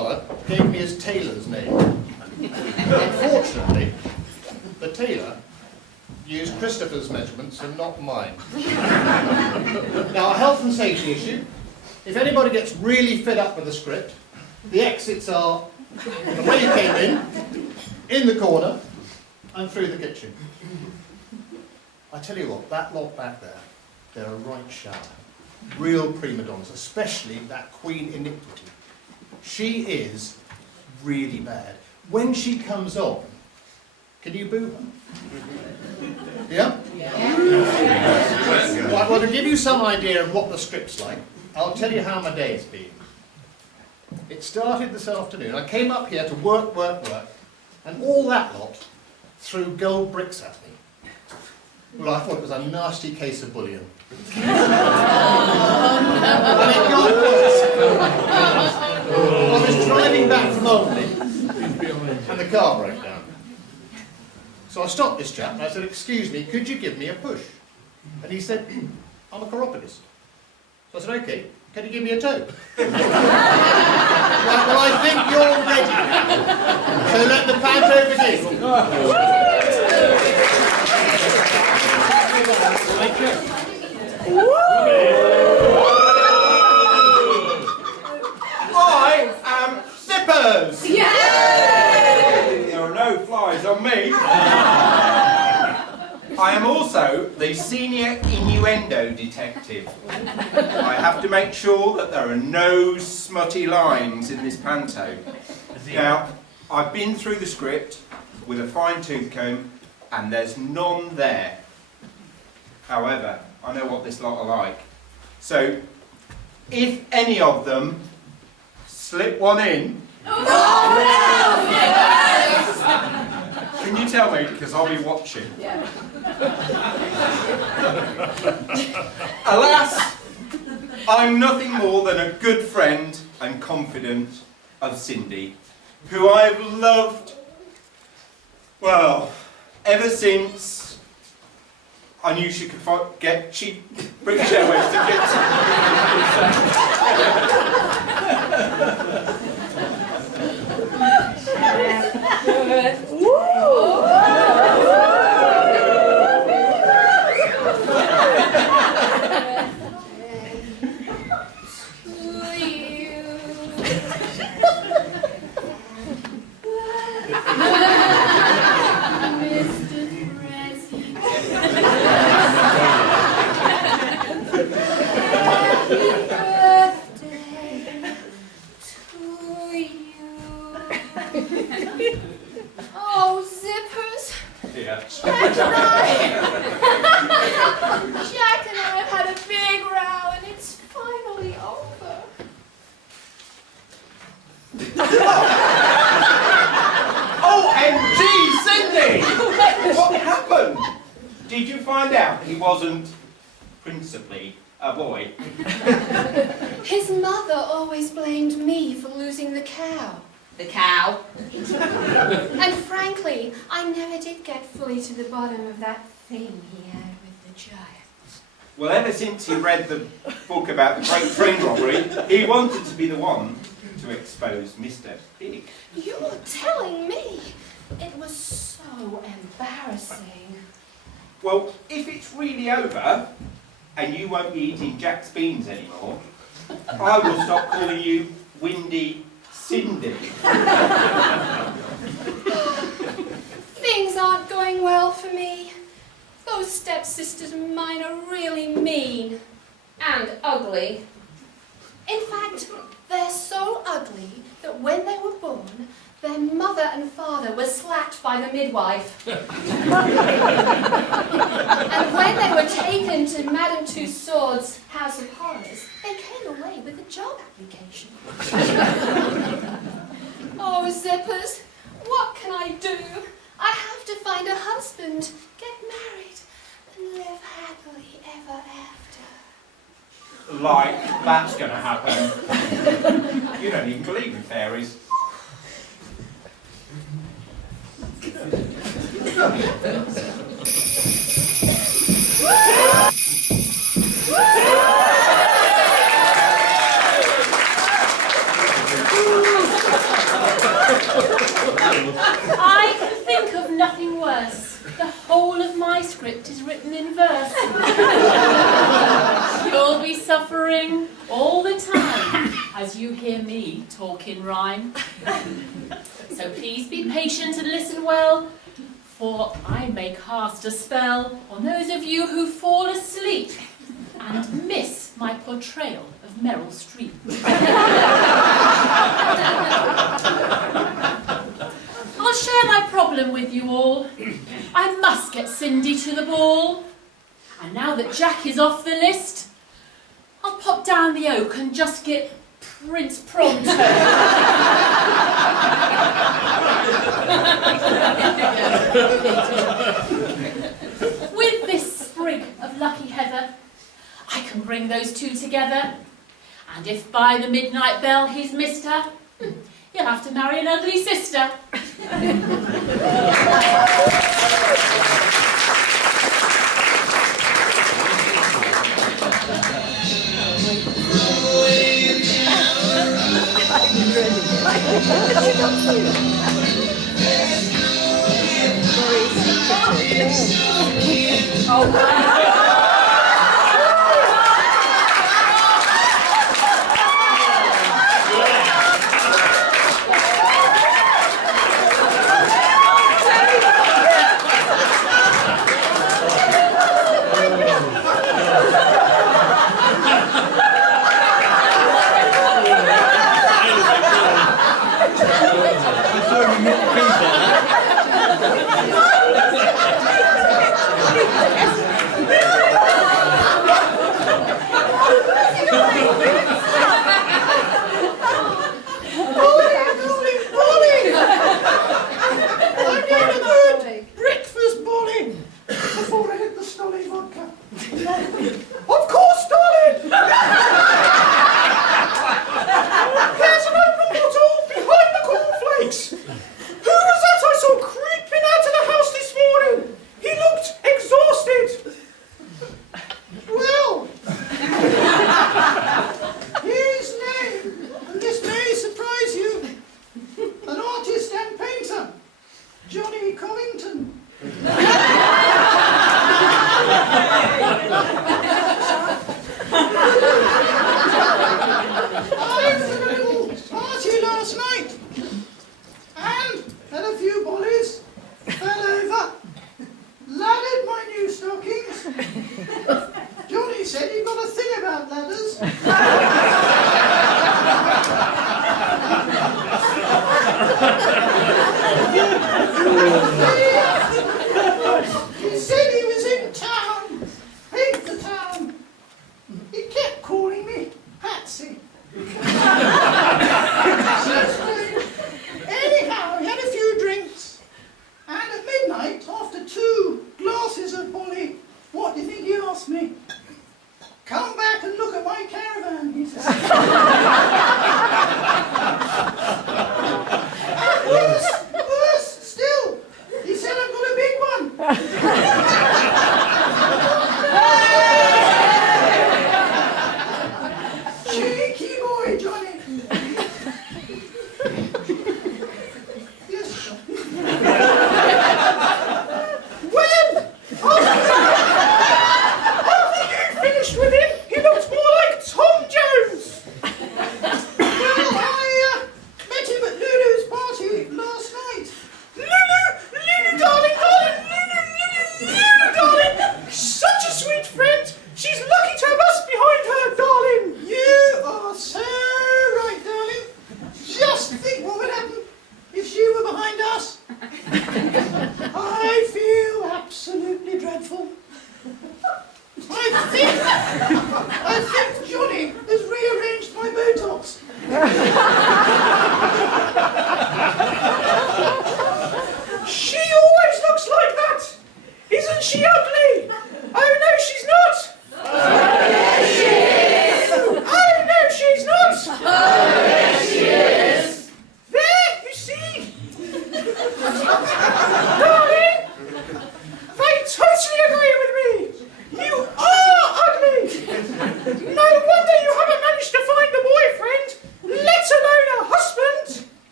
father gave me his tailor's name. Unfortunately, the tailor used Christopher's measurements and not mine. Now, a health and safety issue. If anybody gets really fed up with the script, the exits are the way you came in the corner, and through the kitchen. I tell you what, that lot back there, they're a right shower. Real prima donnas, especially that Queen Iniquity. She is really bad. When she comes on, can you boo her? Yeah? Right, well, to give you some idea of what the script's like, I'll tell you how my day's been. It started this afternoon. I came up here to work, and all that lot threw gold bricks at me. Well, I thought it was a nasty case of bullion. And it got worse. I was driving back from Oldley, and the car broke down. So I stopped this chap and I said, "Excuse me, could you give me a push?" And he said, "I'm a chiropodist." So I said, "Okay, can you give me a tow?" Right, well, I think you're ready. So let the panto begin. I am Zippers! Yay! There are no flies on me. I am also the senior innuendo detective. I have to make sure that there are no smutty lines in this panto. Now, I've been through the script with a fine-tooth comb and there's none there. However, I know what this lot are like. So, if any of them slip one in... Can you tell me? Because I'll be watching. Yeah. Alas, I'm nothing more than a good friend and confidant of Cindy, who I've loved, well, ever since I knew she could get cheap British Airways tickets. Jack and I have had a big row and it's finally over. OMG, Cindy! What happened? Did you find out he wasn't principally a boy? His mother always blamed me for losing the cow. The cow. And frankly, I never did get fully to the bottom of that thing he had with the giant. Well, ever since he read the book about the Great Train Robbery, he wanted to be the one to expose Mr. Pig. You're telling me? It was so embarrassing. Well, if it's really over, and you won't be eating Jack's beans anymore, I will stop calling you Windy Cindy. Things aren't going well for me. Those stepsisters of mine are really mean. And ugly. In fact, they're so ugly that when they were born, their mother and father were slapped by the midwife. And when they were taken to Madame Tussauds' House of Horrors, they came away with a job application. Oh, Zippers, what can I do? I have to find a husband, get married, and live happily ever after. Like that's going to happen. You don't even believe in fairies. nothing worse. The whole of my script is written in verse. You'll be suffering all the time as you hear me talk in rhyme. So please be patient and listen well, for I may cast a spell on those of you who fall asleep and miss my portrayal of Meryl Streep. I'll share my problem with you all. I must get Cindy to the ball. And now that Jack is off the list, I'll pop down the Oak and just get Prince Pronto. With this sprig of lucky heather, I can bring those two together. And if by the midnight bell he's missed her, you'll have to marry an ugly sister.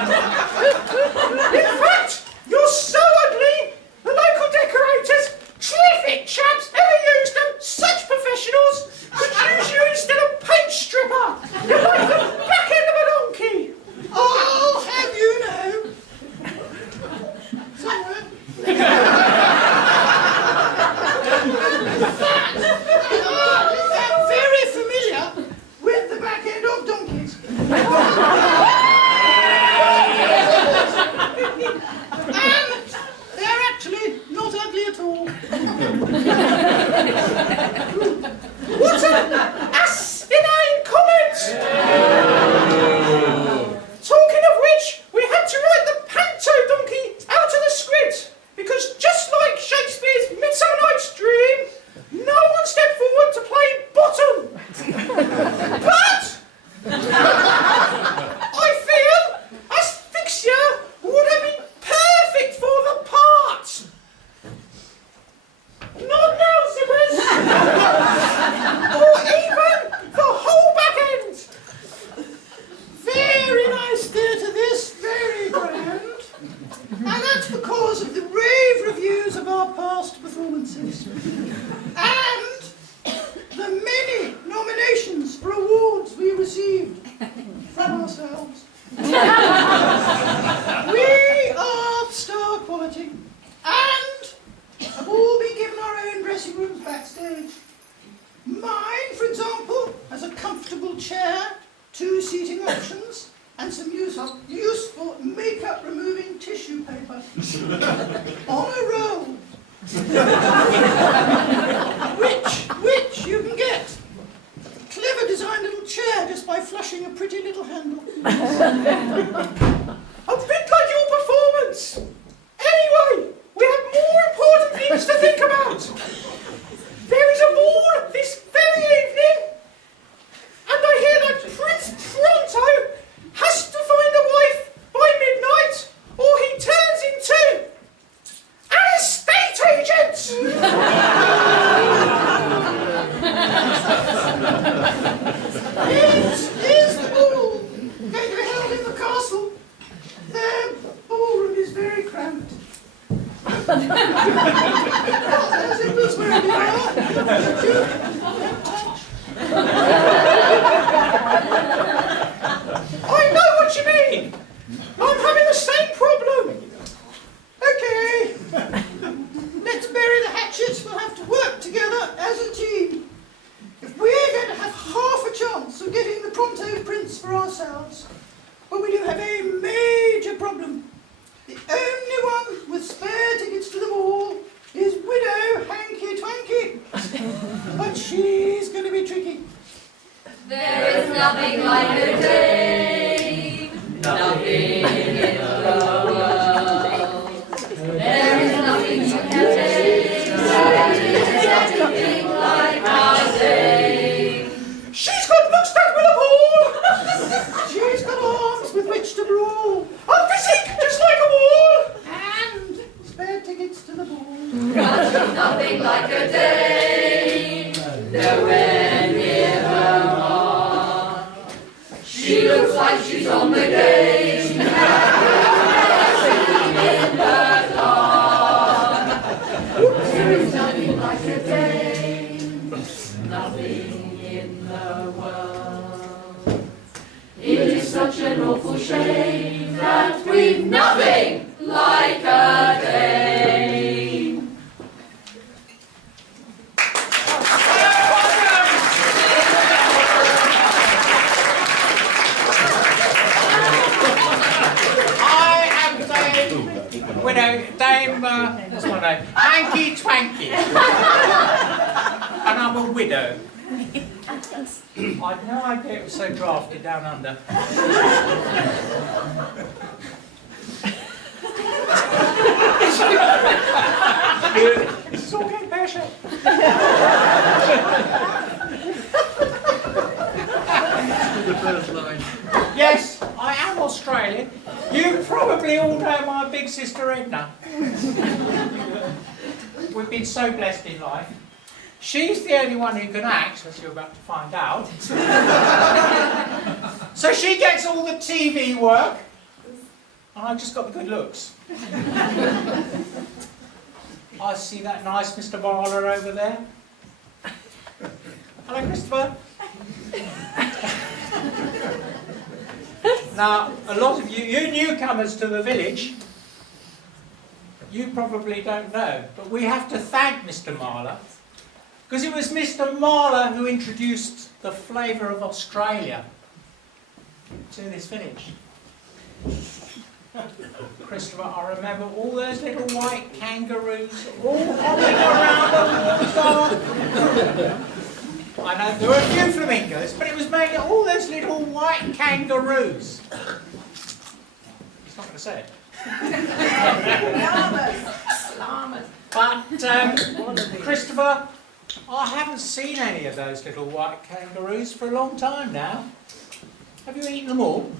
In fact, you're so ugly, the local decorators, terrific chaps, ever used them, such professionals, would use you instead of paint stripper. You're like the back end of a donkey. I'll have you know. Somewhere. I'm very familiar with the back end of donkeys. And they're actually not ugly at all. What an asinine comment! Talking of which, we had to write the panto donkey out of the script because just like Shakespeare's Midsummer Night's Dream, no one stepped forward to play bottom. But I feel asphyxia would have been perfect for the part. Not now, Zippers! Or even the whole back end! Very nice theatre this, very grand. And that's because of the rave reviews of our past performances. And the many nominations for awards we received from ourselves. We are star quality and have all been given our own dressing rooms backstage. Mine, for example, has a comfortable chair, 2 seating options, and some useful makeup removing tissue paper on a roll. which you can get. Clever designed little chair just by flushing a pretty little handle. A bit like your performance! Anyway, we have more important things to think about. There is a ball this very evening, and I hear that Prince Pronto has to find a wife by midnight, or he turns into an estate agent! Is the ball going to be held in the castle? Their ballroom is very cramped. As it was where we are. I know what you mean! I'm having the same problem! Okay. Let's bury the hatchets. We'll have to work together as a team. If we're going to have half a chance of getting the Pronto Prince for ourselves, but we do have a major problem. The only one with spare tickets to the ball is Widow Hanky Twanky. But she's going to be tricky. There is nothing like a day, nothing in the world. There is nothing you can take, there is anything like our day. She's got looks that will ball! She's got arms with which to brawl. A physique just like a wall! And spare tickets to the ball. But she's nothing like a day, nowhere near her mark. She looks like she's on the gauge, she has in her car. There is nothing like a day, nothing in the world. It is such an awful shame that we've nothing like a day. Dame, what's my name? Hanky Twanky. And I'm a widow. I'd no idea it was so drafty down under. This is all getting pear-shaped. Yes, I am Australian. You probably all know my big sister Edna. We've been so blessed in life. She's the only one who can act, as you're about to find out. So she gets all the TV work, I just got the good looks. I see that nice Mr. Marler over there. Hello, Christopher. Now, a lot of you newcomers to the village, you probably don't know, but we have to thank Mr. Marler, because it was Mr. Marler who introduced the flavour of Australia to this village. Christopher, I remember all those little white kangaroos all hopping around the water. I know there were a few flamingos, but it was mainly all those little white kangaroos. He's not going to say it. But, Christopher, I haven't seen any of those little white kangaroos for a long time now. Have you eaten them all?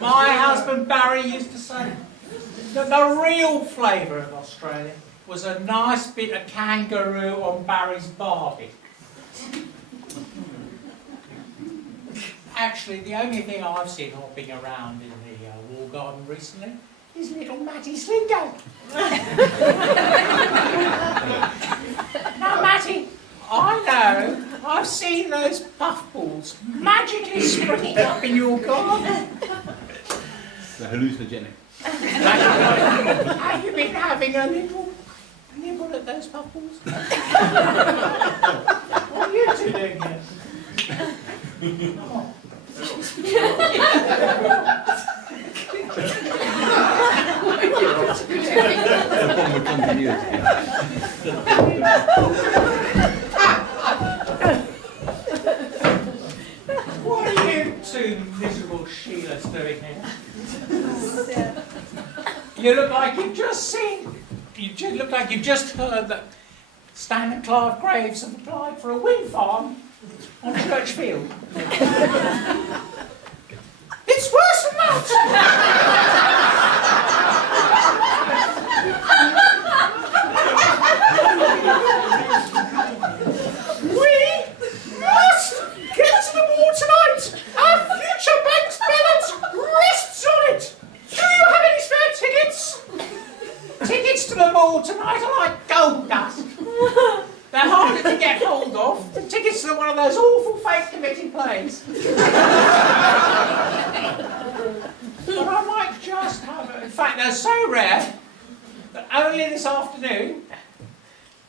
My husband Barry used to say that the real flavour of Australia was a nice bit of kangaroo on Barry's barbie. Actually, the only thing I've seen hopping around in the wall garden recently is little Matty Slingo. Now, Matty, I know I've seen those puffballs magically springing up in your garden. They're hallucinogenic. Have you been having a little nibble at those puffballs? What are you two doing here? Oh. The bomb with continuity. What are you two miserable Sheilas doing here? You look like you've just seen. You look like you've just heard that Stan and Clive Graves have applied for a wind farm on Churchfield. It's worse than that! We must get to the ball tonight! Our future bank's balance rests on it! Do you have any spare tickets? Tickets to the ball tonight are like gold dust. They're harder to get hold of than tickets to one of those awful Fete Committee plays. But I might just have it. In fact, they're so rare that only this afternoon,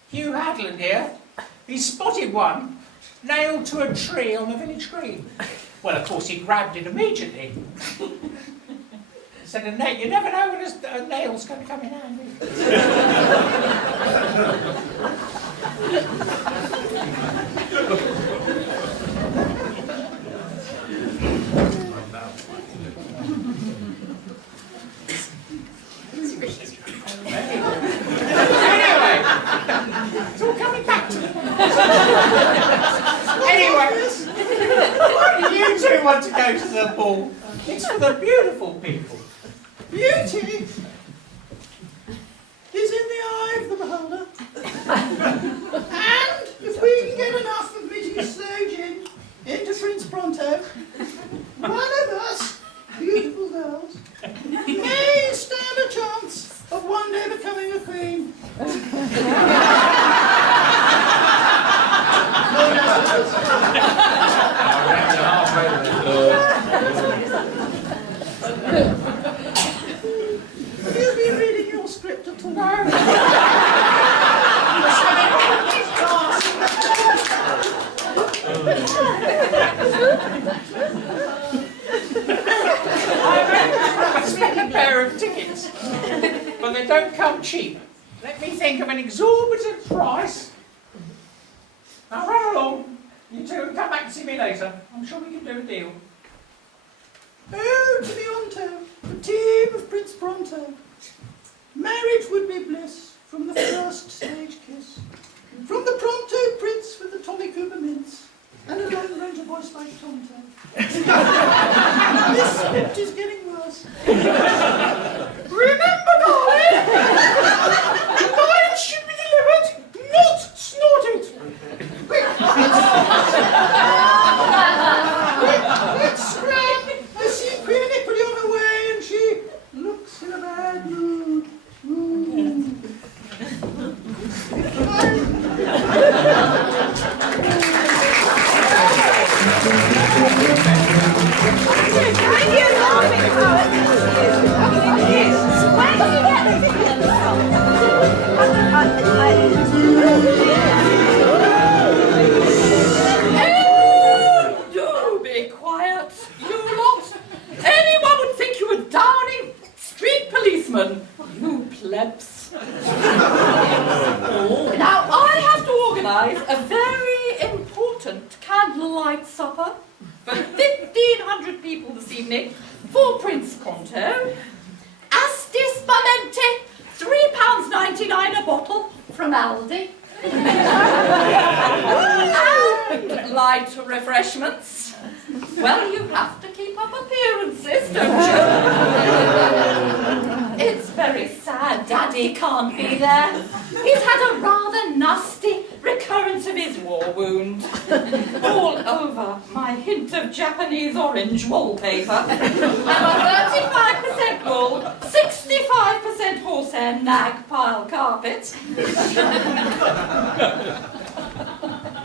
Hugh Hadland here, he spotted one nailed to a tree on the village green. Well, of course, he grabbed it immediately. He said, you never know when a nail's going to come in handy. Anyway, it's all coming back to me. Anyway, why do you two want to go to the ball? It's for the beautiful people. Beauty is in the eye of the beholder. And if we can get enough of Mitty's slow gin into Prince Pronto, one of us, beautiful girls, may stand a chance of one day becoming a queen. You'll be reading your script at all. I've seen a pair of tickets, but they don't come cheap. Let me think of an exorbitant price. Now run along, you two, and come back and see me later. I'm sure we can do a deal. Oh, to the Onto, the team of Prince Pronto. Marriage would be bliss from the first stage kiss. From the Pronto Prince with the Tommy Cooper mints and a long range of voice like Tonto. This script is getting worse. Remember, darling, the lines should be delivered, not snorted. Quick, let's scram. I see Queenie gentlemen, you plebs. Now, I have to organise a very important candlelight supper for 1,500 people this evening for Prince Conto. Asti Spumenti, £3.99 a bottle from Aldi. And light refreshments. Well, you have to keep up appearances, don't you? It's very sad Daddy can't be there. He's had a rather nasty recurrence of his war wound. All over my hint of Japanese orange wallpaper. I'm a 35% wool, 65% horsehair nag pile carpet.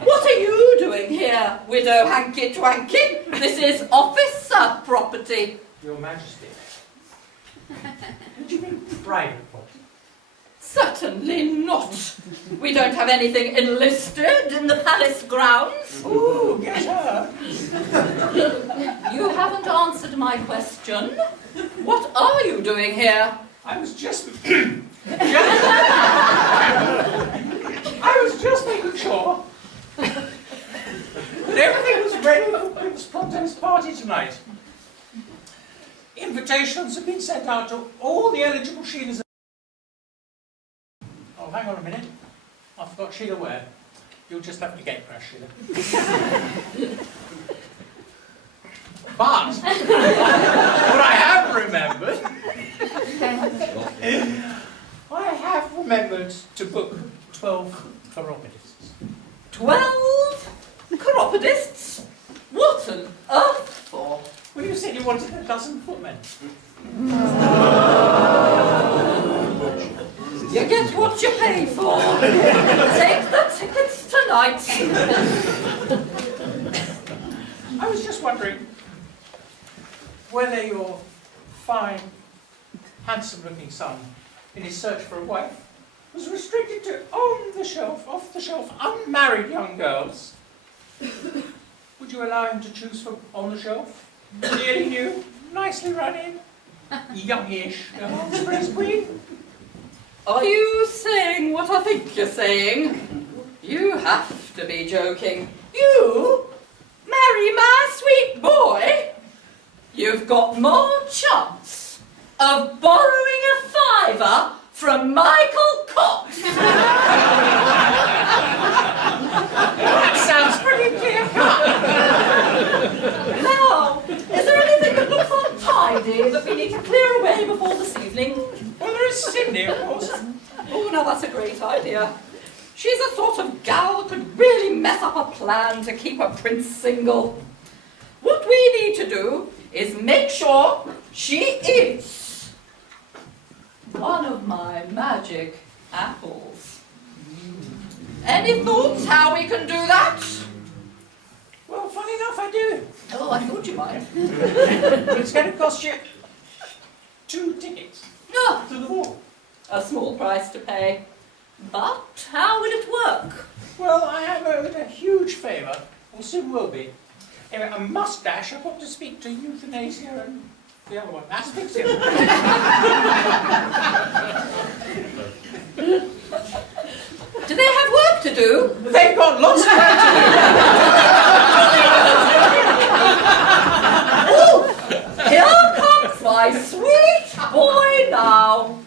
What are you doing here, Widow Hanky Twanky? This is officer property. Your Majesty. What do you mean private property? Certainly not. We don't have anything enlisted in the palace grounds. Ooh, get her. You haven't answered my question. What are you doing here? I was just making sure that everything was ready for Prince Pronto's party tonight. Invitations have been sent out to all the eligible Sheilas. Oh, hang on a minute. I forgot Sheila where. You'll just have to gate crash, Sheila. But what I have remembered to book 12 chiropodists. 12 chiropodists? What on earth for? Well, you said you wanted a dozen footmen. You get what you pay for. Take the tickets tonight. I was just wondering whether your fine, handsome-looking son, in his search for a wife, was restricted to on-the-shelf, off-the-shelf, unmarried young girls. Would you allow him to choose from on-the-shelf, nearly new, nicely running, youngish girls for his queen? Are you saying what I think you're saying? You have to be joking. You marry my sweet boy? You've got more chance of borrowing a fiver from Michael Cox. That sounds pretty clear-cut. Now, is there anything that looks untidy that we need to clear away before this evening? Well, there is Cindy, of course. Oh, now that's a great idea. She's a sort of gal that could really mess up a plan to keep a prince single. What we need to do is make sure she eats one of my magic apples. Any thoughts how we can do that? Well, funny enough, I do. Oh, I thought you might. It's going to cost you 2 tickets Ah, to the ball. a small price to pay. But how will it work? Well, I am owed a huge favour, or soon will be. Anyway, a mustache. I've got to speak to euthanasia and the other one. Asphyxia. Do they have work to do? They've got lots of work to do. Oh, here comes my sweet boy now.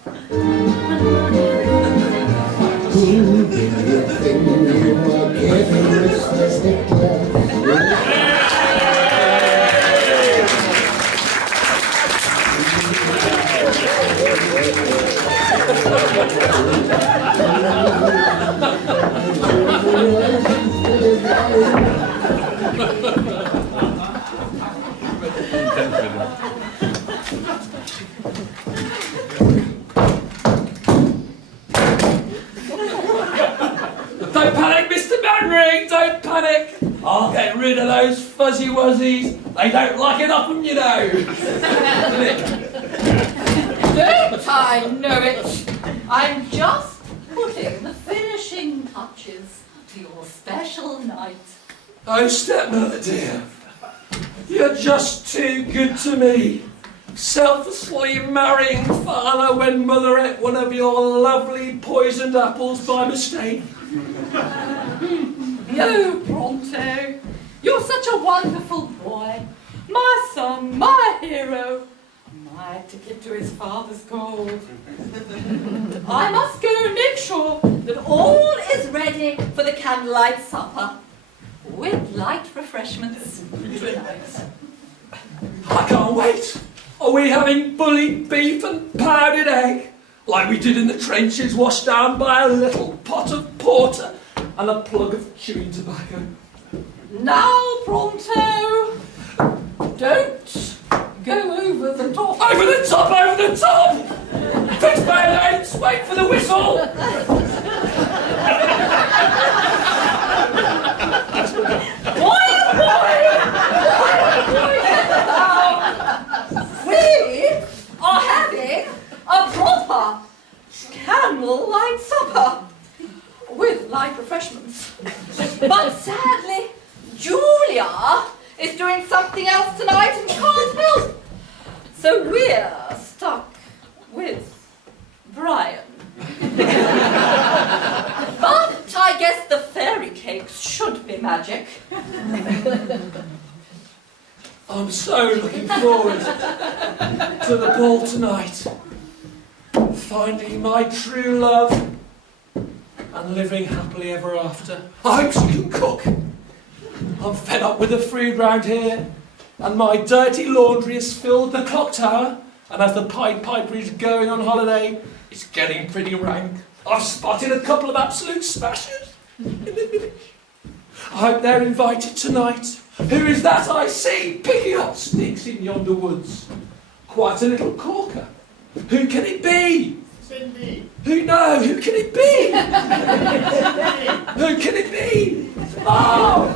Don't panic, Mr. Manring, don't panic. I'll get rid of those fuzzy wuzzies. They don't like it up 'em, you know. Don't I know it? I'm just putting the finishing touches to your special night. Oh, stepmother dear, you're just too good to me. selflessly marrying father when mother ate one of your lovely poisoned apples by mistake? You, Pronto, you're such a wonderful boy. My son, my hero, my ticket to his father's gold. I must go and make sure that all is ready for the candlelight supper, with light refreshments tonight. I can't wait. Are we having bully beef and powdered egg, like we did in the trenches, washed down by a little pot of porter and a plug of chewing tobacco? Now, Pronto, don't go over the top. Over the top, over the top! Fix bayonets, wait for the whistle! We are having a proper candlelight supper with light refreshments. But sadly, Julia is doing something else tonight and can't help. So we're stuck with Brian. But I guess the fairy cakes should be magic. I'm so looking forward to the ball tonight. Finding my true love and living happily ever after. I hope she can cook. I'm fed up with the food round here, and my dirty laundry has filled the clock tower, and as the Pied Piper is going on holiday, it's getting pretty rank. I've spotted a couple of absolute smashers in the village. I hope they're invited tonight. Who is that I see picking up sticks in yonder woods? Quite a little corker. Who can it be? Cindy. Who can it be? Who can it be? Oh!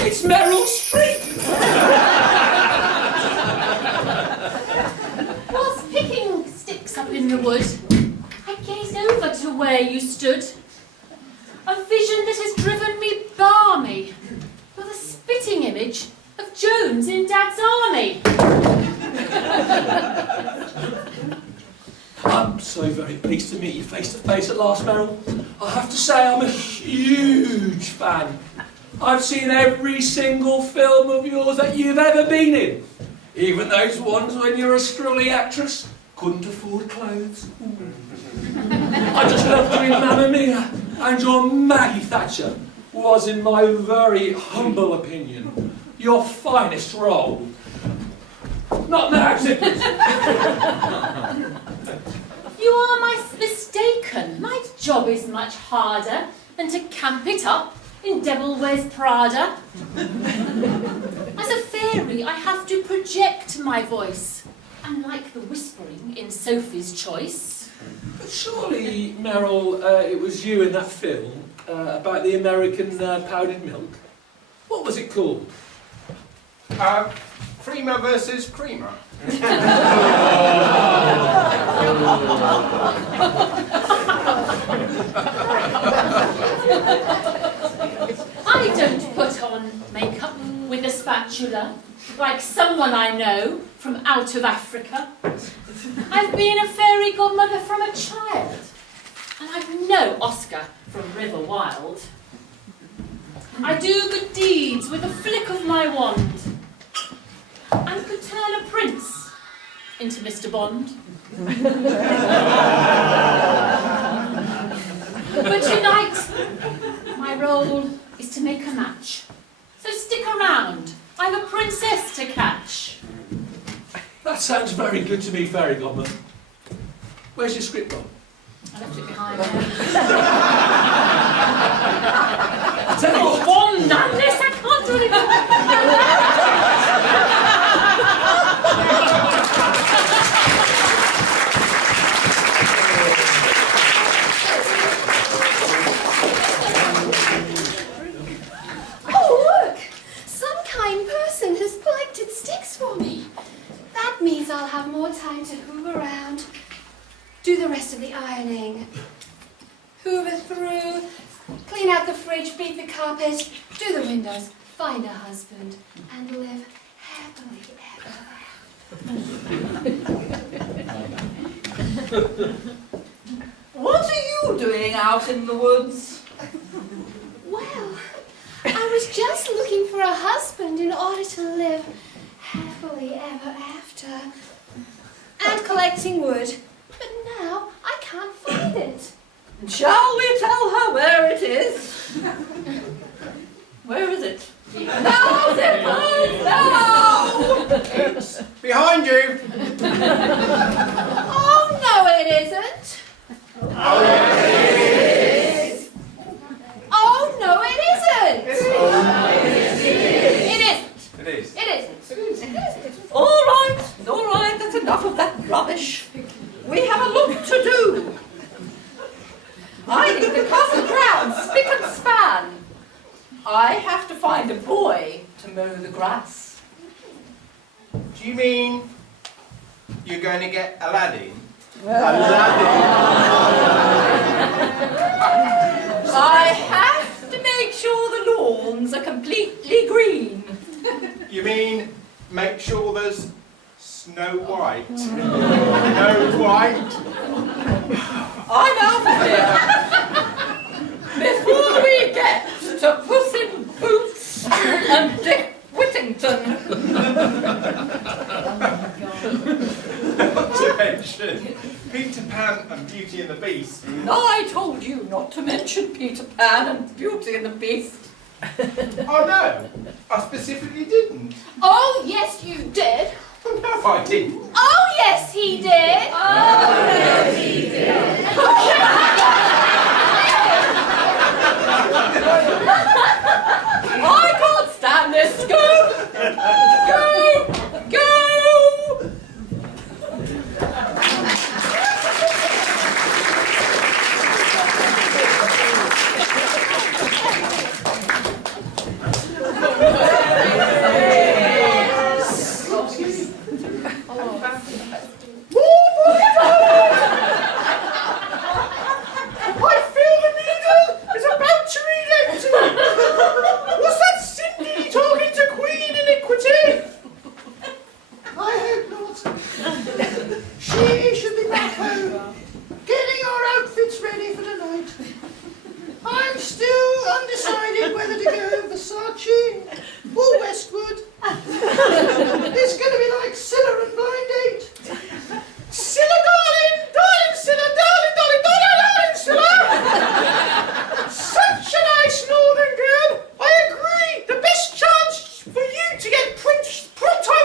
It's Meryl Streep. Whilst picking sticks up in the wood, I gazed over to where you stood. A vision that has driven me balmy. You're the spitting image of Jones in Dad's army. I'm so very pleased to meet you face to face at last, Meryl. I have to say I'm a huge fan. I've seen every single film of yours that you've ever been in. Even those ones when you're a strolly actress, couldn't afford clothes. I just love doing Mamma Mia, and your Maggie Thatcher was, in my very humble opinion, your finest role. Not now, zippers. You are mistaken. My job is much harder than to camp it up in Devil Wears Prada. As a fairy, I have to project my voice, unlike the whispering in Sophie's Choice. But surely, Meryl, it was you in that film about the American powdered milk. What was it called? Creamer versus creamer. I don't put on makeup with a spatula, like someone I know from out of Africa. I've been a fairy godmother from a child, and I've no Oscar from River Wild. I do good deeds with a flick of my wand, and could turn a prince into Mr. Bond. But tonight, my role is to make a match. So stick around. I've a princess to catch. That sounds very good to me, Fairy Godmother. Where's your script gone? I left it behind there. I tell you what. Wand and this, I can't do it. Oh, look! Some kind person has collected sticks for me. That means I'll have more time to hoover around, do the rest of the ironing, hoover through, clean out the fridge, beat the carpet, do the windows, find a husband, and live happily ever after. What are you doing out in the woods? Well, I was just looking for a husband in order to live happily ever after, and collecting wood, but now I can't find it. Shall we tell her where it is? Where is it? Now, Zippers, now! It's behind you. Oh, no it isn't. Oh, yes, it is. Oh, no it isn't. It isn't. It is. It isn't. All right, that's enough of that rubbish. We have a lot to do. I think because the ground's spick and span, I have to find a boy to mow the grass. Do you mean you're going to get Aladdin? I have to make sure the lawns are completely green. You mean make sure there's Snow White? Snow White? I'm out of here. Before we get to Puss in Boots and Dick Whittington. Not to mention Peter Pan and Beauty and the Beast. I told you not to mention Peter Pan and Beauty and the Beast. Oh no, I specifically didn't. Oh, yes, you did. No, I didn't. Oh, yes, he did. Oh, yes, he did. I can't stand this. Go! Go! I feel the needle is about to read empty. Was that Cindy talking to Queen Iniquity? I hope not. She should be back home, getting our outfits ready for tonight. I'm still undecided whether to go Versace or Westwood. It's going to be like Scylla and Blind Date. Scylla, darling, darling, Scylla, darling, darling, darling, darling, Scylla. Such a nice northern girl. I agree. The best chance for you to get pronto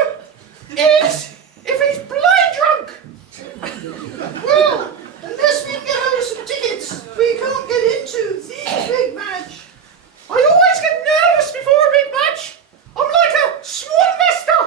is if he's blind drunk. Well, unless we can get hold of some tickets, we can't get into the big match. I always get nervous before a big match. I'm like a swan vesta.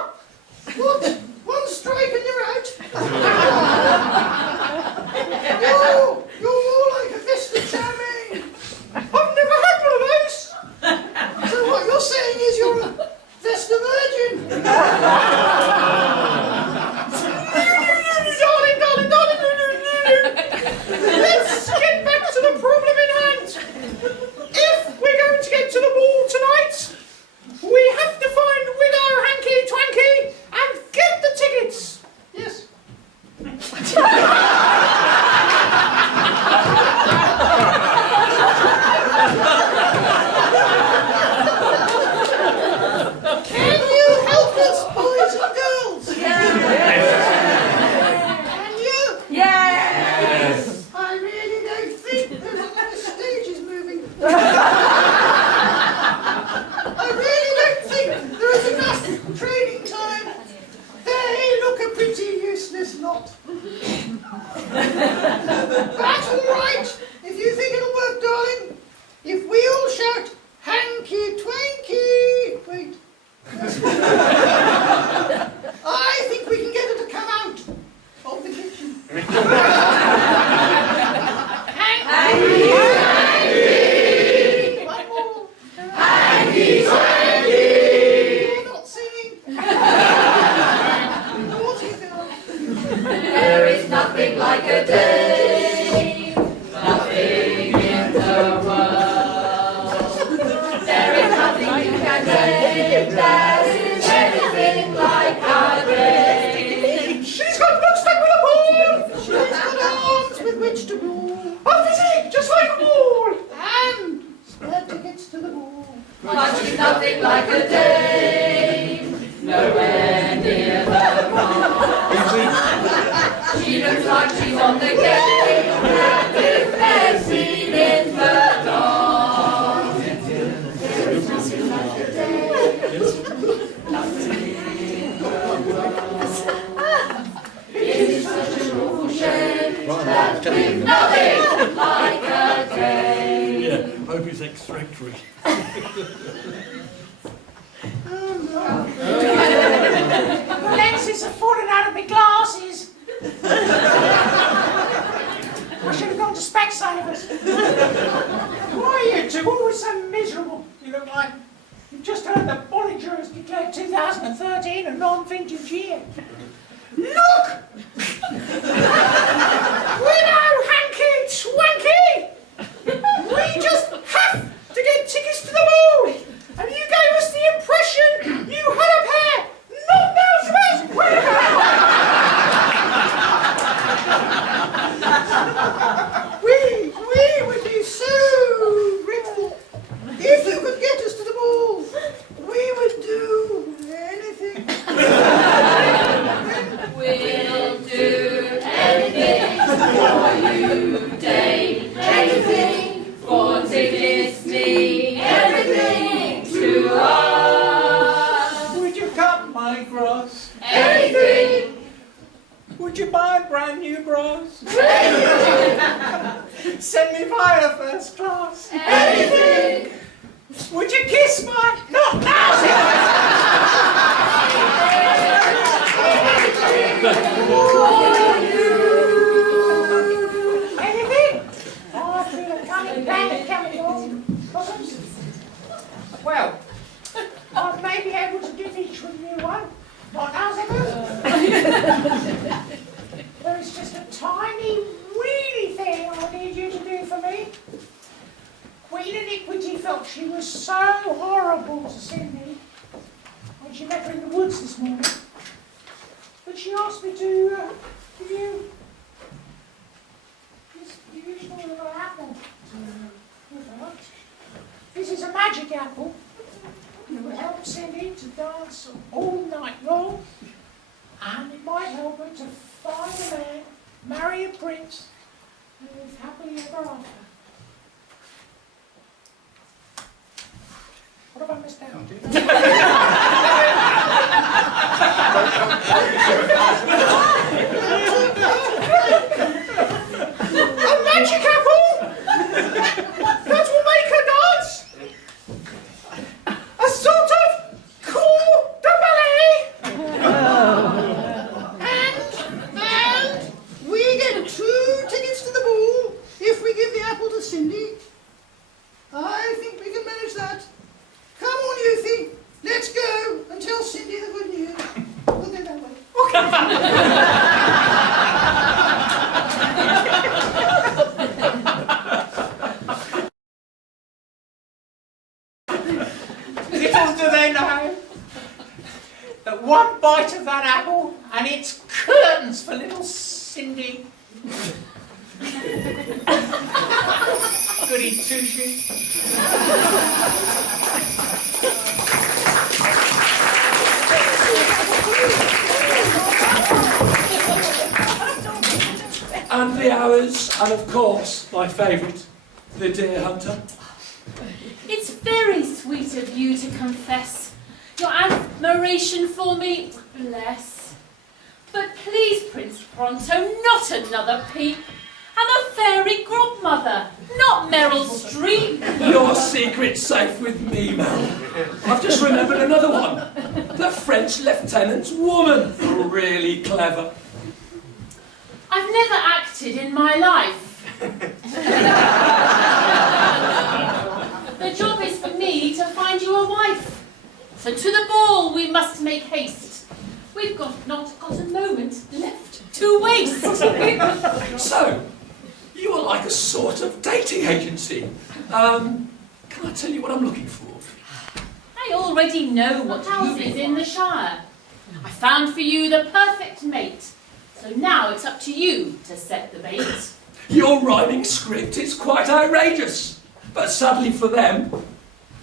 nothing like a dame, nowhere near the mark. She looks like she's on the game, and is best seen in the dark. There is nothing like a dame, nothing. It is such an awful shame that we've nothing like a dame. Yeah, hope it's extractory. Lenses are falling out of my glasses. I should have gone to Specsavers. Why are you two always so miserable? You look like you've just heard that Bollinger has declared 2013 a non-vintage year. Look! Widow Hanky Swanky! We just have to get tickets to the ball! And you gave us the impression you had a pair! Not those We would be so grateful if you could get us to the ball. We would do anything. We'll do anything for you, Dave. Anything for tickets, me. Everything to us. Would you cut my grass? Anything. Would you buy brand new bras? Anything. Send me via first class? Anything. Would you kiss my... Not now! Anything? Oh, I feel a coming back, coming on. Well, I may be able to give each of you one. Not as There is just a tiny, weeny thing I need you to do for me. Queen Iniquity felt she was so horrible to Cindy when she met her in the woods this morning that she asked me to give you this usual little apple to give her. This is a magic apple. It will help Cindy to dance all night long, and it might help her to find a man, marry a prince, and live happily ever after. What about Miss Down? A magic apple? That will make her dance? A sort of coup de ballet? And we get 2 tickets to the ball if we give the apple to Cindy. I think we can manage that. Come on, Youthy. Let's go and tell Cindy the good news. We'll go that way. Little do they know that one bite of that apple and it's curtains for little Cindy. Goody two-shoes. And the hours, and of course, my favourite, the deer hunter. It's very sweet of you to confess your admiration for me, bless. But please, Prince Pronto, not another peep. I'm a fairy godmother, not Meryl Streep. Your secret's safe with me, Mel. I've just remembered another one. The French lieutenant's woman. Really clever. I've never acted in my life. The job is for me to find you a wife. So to the ball we must make haste. We've not got a moment left to waste. So, you are like a sort of dating agency. Can I tell you what I'm looking for? I already know what house is in the Shire. I found for you the perfect mate. So now it's up to you to set the bait. Your rhyming script is quite outrageous. But sadly for them,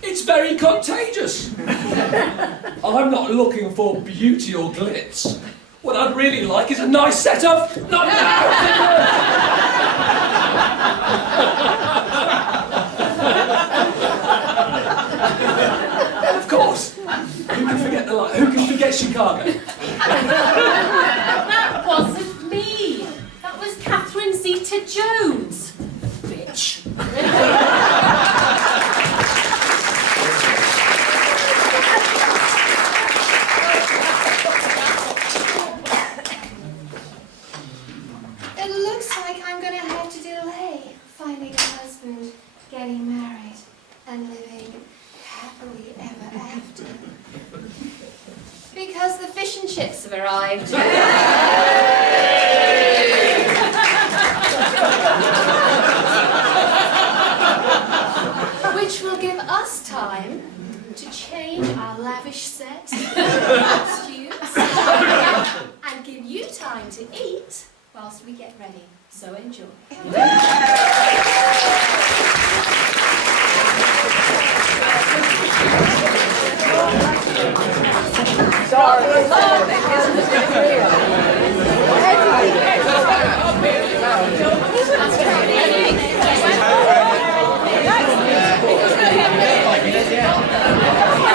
It's very contagious. I'm not looking for beauty or glitz. What I'd really like is a nice set of... Not now! And of course, who can forget the light? Who can forget Chicago? That wasn't me. That was Catherine Zeta-Jones. Bitch. It looks like I'm going to have to delay finding a husband, getting married, and living happily ever after. Because the fish and chips have arrived. Which will give us time to change our lavish set, costumes, and give you time to eat whilst we get ready. So enjoy.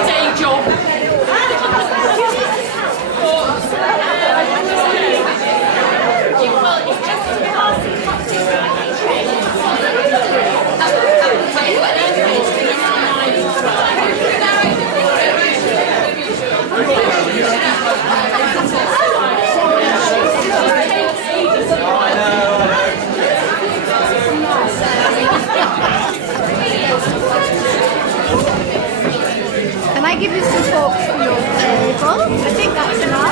Day job. Can I give you some forks for your table? I think that's enough.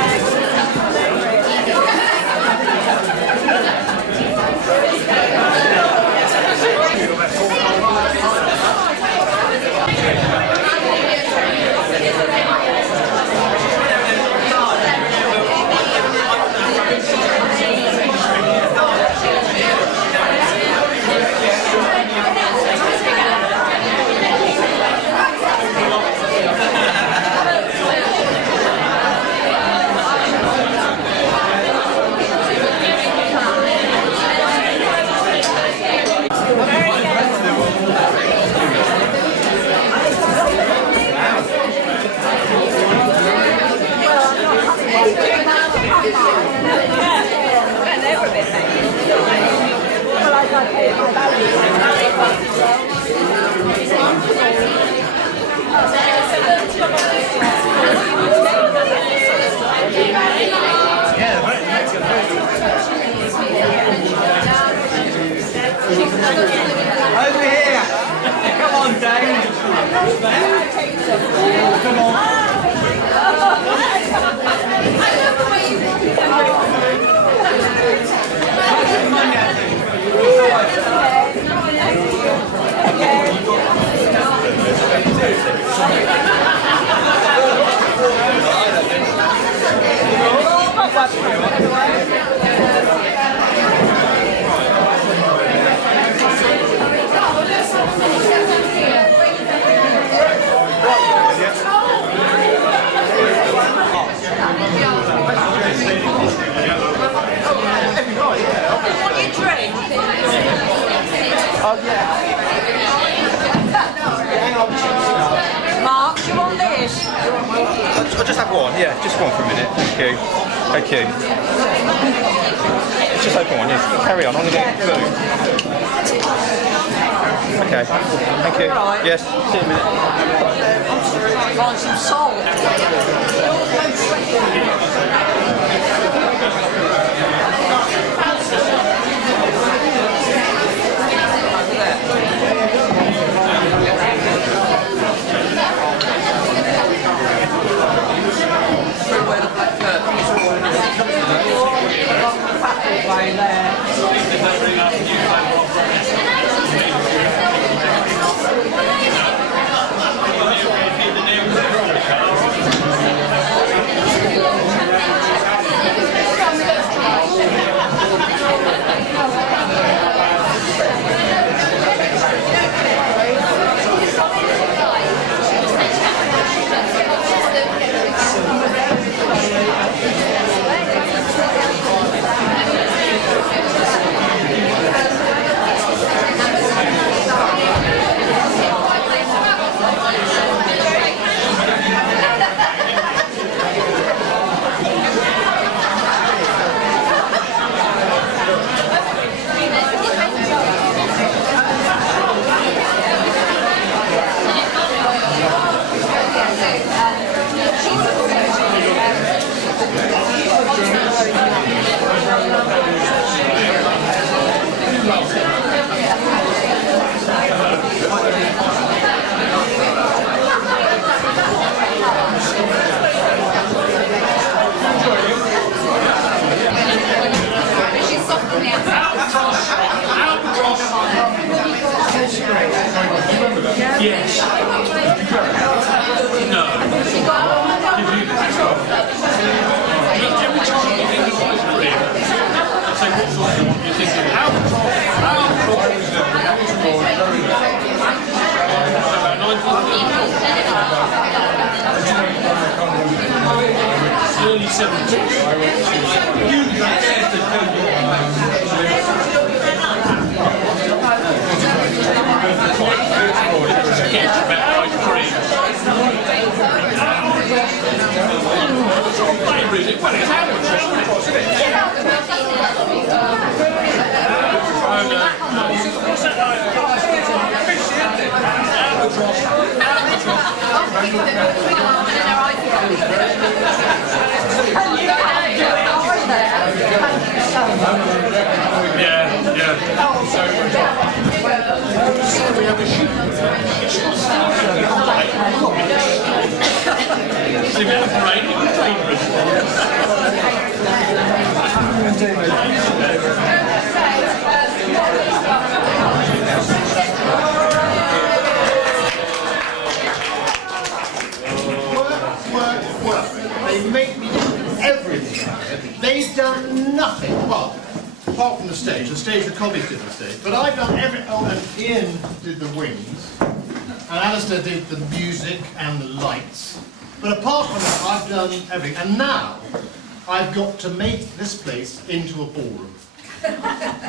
Over here! Come on, Dave! Come on! Mark, you want this? I'll just have one, yeah, just one for a minute. Thank you. Thank you. Just open one, yes. Carry on, I'm going to get food. Okay, thank you. Right. Yes, see you in a minute. I'm just trying to find some salt. Where the black curtain is. Yes. No. Every time you think of his career, I say, what sort of one do you think of? Early 70s. Sketch about ice cream. What's your favourite? Is it? Well, it's Albatross, isn't it? Oh, no. What's that like? Fish, isn't it? Albatross. Yeah, yeah. So we have a sheep. See, we have a parade. It's Work. They make me do everything. They've done nothing. Well, apart from the stage the colleagues did the stage. But I've done everything. Oh, and Ian did the wings. And Alistair did the music and the lights. But apart from that, I've done everything. And now, I've got to make this place into a ballroom.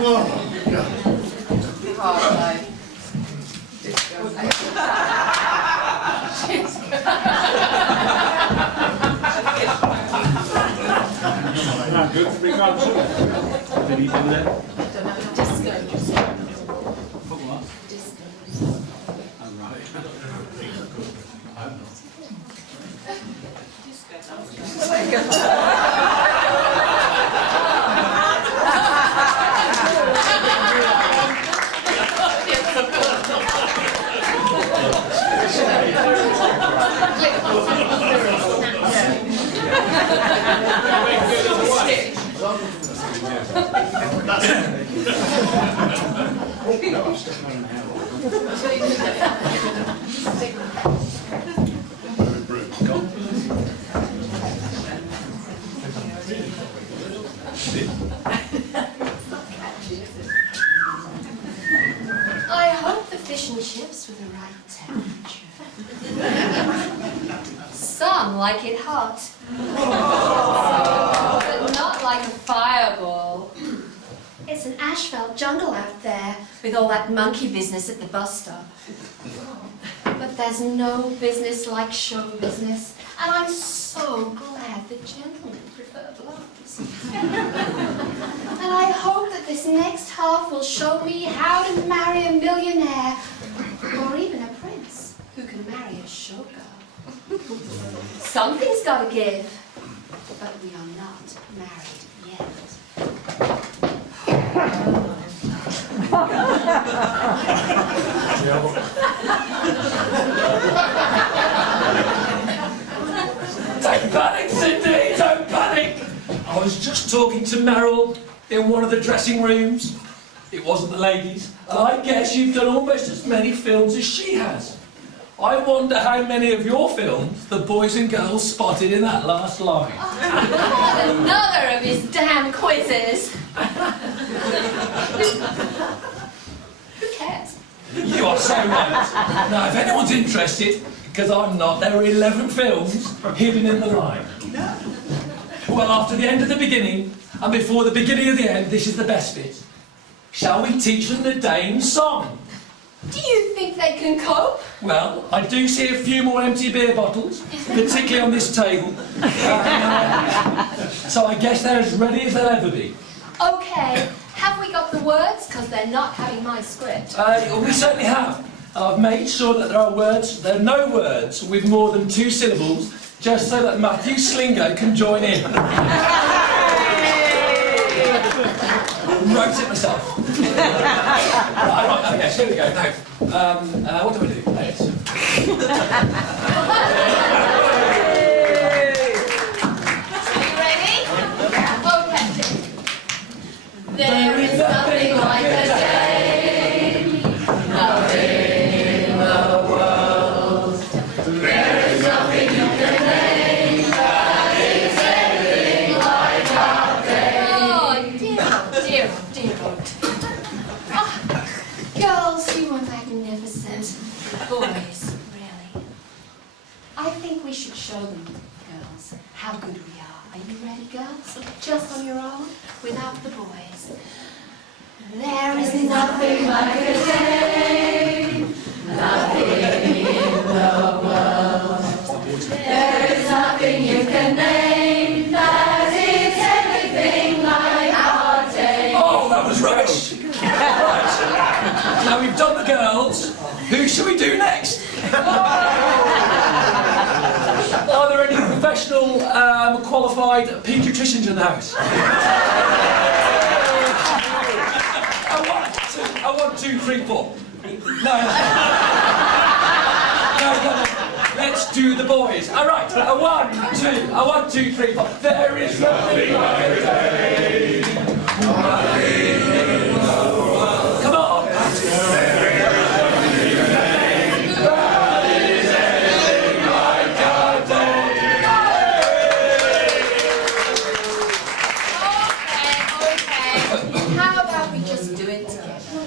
Oh, God. Good to bring on. Did he do that? I hope the fish and chips were the right temperature. Some like it hot, but not like a fireball. It's an asphalt jungle out there with all that monkey business at the bus stop. But there's no business like show business, and I'm so glad the gentlemen prefer blondes. And I hope that this next half will show me how to marry a millionaire, or even a prince who can marry a showgirl. Something's got to give, but we are not married yet. Don't panic, Cindy, don't panic. I was just talking to Meryl in one of the dressing rooms. It wasn't the ladies. And I guess you've done almost as many films as she has. I wonder how many of your films the boys and girls spotted in that last line. Another of his damn quizzes. Who cares? You are so right. Now, if anyone's interested, because I'm not, there are 11 films hidden in the line. Well, after the end of the beginning, and before the beginning of the end, this is the best bit. Shall we teach them the Dane song? Do you think they can cope? Well, I do see a few more empty beer bottles, particularly on this table. So I guess they're as ready as they'll ever be. Okay, have we got the words? Because they're not having my script. We certainly have. I've made sure that there are no words with more than 2 syllables just so that Matthew Slingo can join in. Wrote it myself. Right, okay, here we go. Now, what do we do? Yes. Are you ready? Okay. There is nothing like a day, nothing in the world. There is nothing you can name that is anything like our day. Oh, dear. Oh, girls, you are magnificent. Boys, really. I think we should show them, girls, how good we are. Are you ready, girls? Just on your own, without the boys. There is nothing like a day, nothing in the world. There is nothing you can name that is anything like our day. Oh, that was rubbish! Right. Now we've done the girls, who shall we do next? Are there any professional, qualified paediatricians in the house? I want 2, 3, 4. No. Let's do the boys. All right. 1, 2, 3, 4. There is nothing like a day. Nothing in the world. Come on.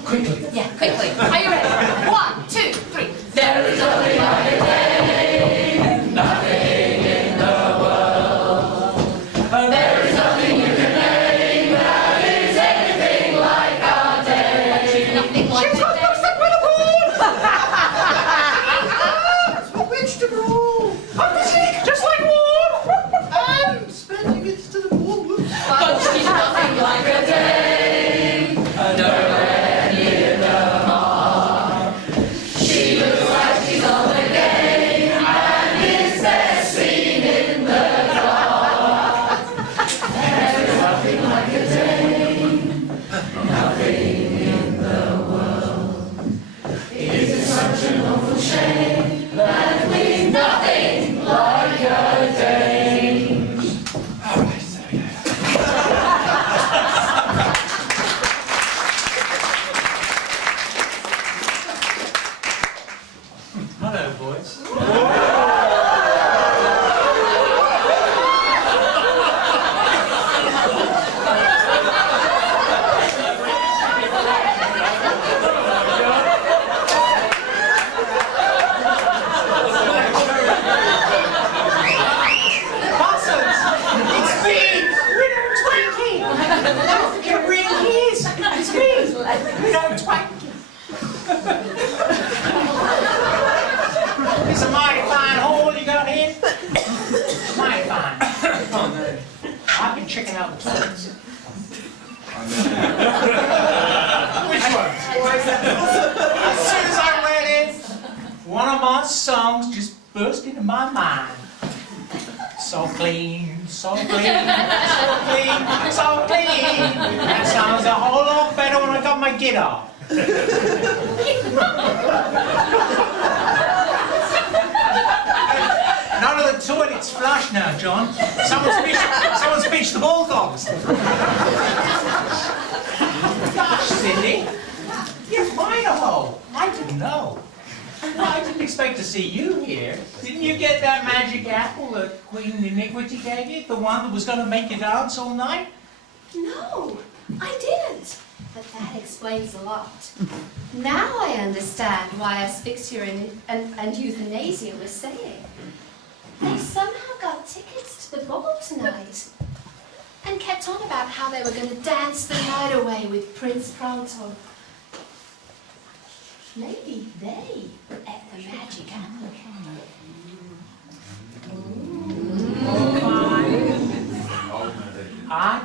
Quickly. Yeah, quickly. Are you ready? 1, 2, 3. There is nothing like a day, nothing in the world. There is nothing you can name that is anything like our day. Nothing like a day. It's bewitched to roll. Obviously, just like war. And spending it to the ball. But she's nothing like a day. No. Hello, boys. It's a mighty fine hole you got here. Mighty fine. Oh, no. I've been checking out the toilets. Which ones? As soon as I read it, one of my songs just burst into my mind. So clean, so clean, so clean, so clean. That sounds a whole lot better when I got my guitar. None of the toilets flush now, John. Someone's pitched the bulldogs. Gosh, Cindy, you find a hole. I didn't know. I didn't expect to see you here. Didn't you get that magic apple that Queen Iniquity gave you? The one that was going to make you dance all night? No, I didn't. But that explains a lot. Now I understand why asphyxia and euthanasia were saying. They somehow got tickets to the ball tonight and kept on about how they were going to dance the night away with Prince Pronto. Maybe they ate the magic apple. I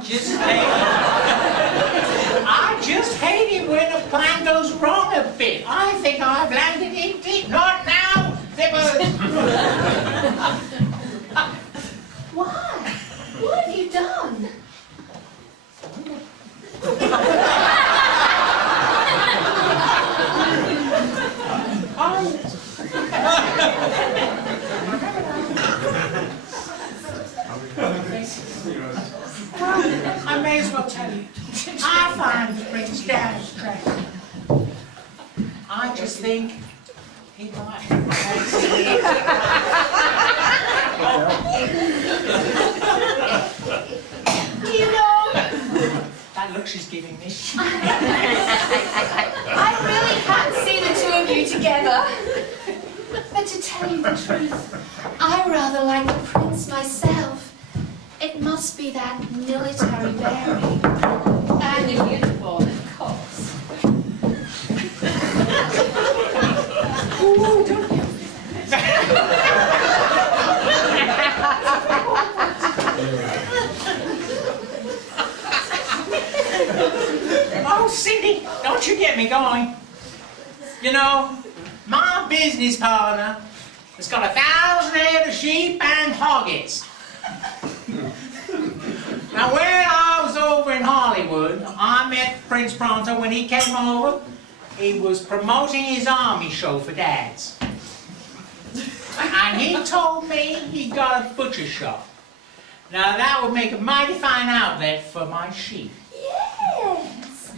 just hate it when a plan goes wrong a bit. I think I've landed in deep. Not now, Zippers. You know, That look she's giving me. I really can't see the two of you together. But to tell you the truth, I rather like the prince myself. It must be that military bearing. And the uniform, of course. Oh, Cindy, don't you get me going. You know, my business partner has got 1,000 head of sheep and hoggets. Now, when I was over in Hollywood, I met Prince Pronto when he came over. He was promoting his army show for dads. And he told me he got a butcher shop. Now, that would make a mighty fine outlet for my sheep. Yes.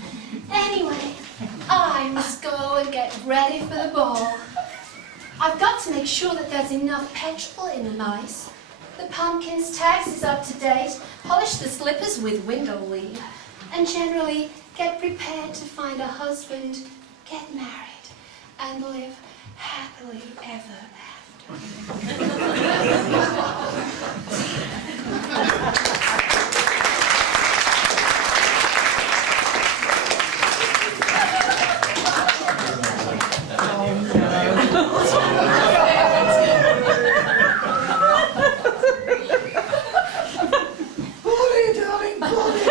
Anyway, I must go and get ready for the ball. I've got to make sure that there's enough petrol in the mice. The pumpkin's tax is up to date, polish the slippers with window leaf, and generally get prepared to find a husband, get married, and live happily ever Polly, darling, Polly.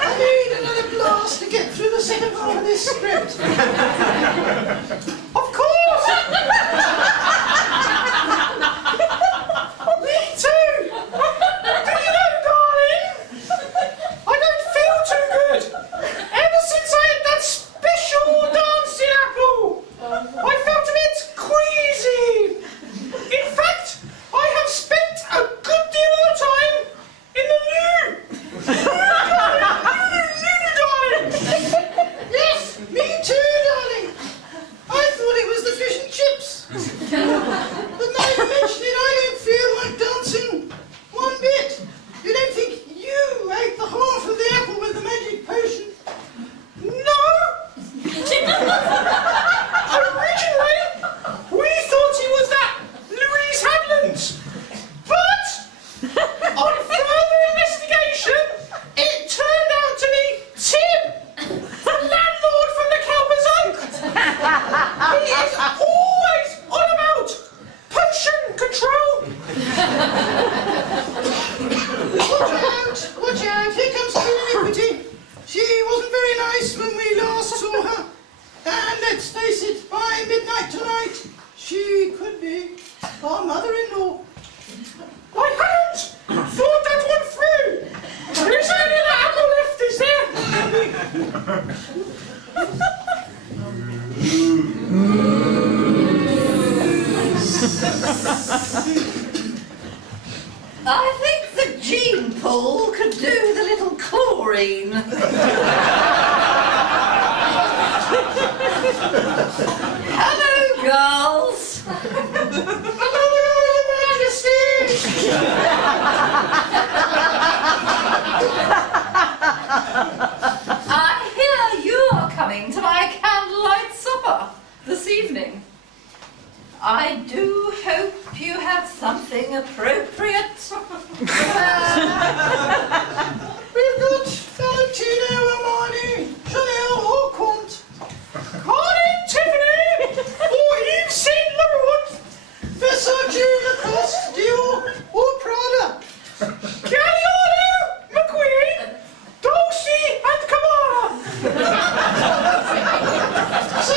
I need another glass to get through the second half of this script. Of course! Me too! Do you know, darling? I don't feel too good. Ever since I had that special dancing apple, I felt a bit queasy. In fact, I have spent a good deal of time in the loo. Yes, me too, darling. I thought it was the fish and chips. But now you mention it, I don't feel like dancing one bit. You don't think you ate the half of the apple with the magic potion? No! Originally, we thought he was that Louise Hadland. But, on further investigation, it turned out to be Tim, the landlord from the Cowper's Oak. He is always on about potion control. Watch out, here comes Queen Iniquity. She wasn't very nice when we last saw her. And let's face it, by midnight tonight, she could be our mother-in-law. I hadn't thought that one through. There's only the apple left, is there? I think the gene pool could do with a little chlorine. Hello, girls. Hello, Your Majesty. I hear you are coming to my candlelight supper this evening. I do hope you have something appropriate. We've got Valentino, Armani, Chanel, or Quant. Carlin, Tiffany, or Yves Saint Laurent, Versace, Lacoste, Dior, or Prada. Galliano, McQueen, Dolce, and Gabbana. So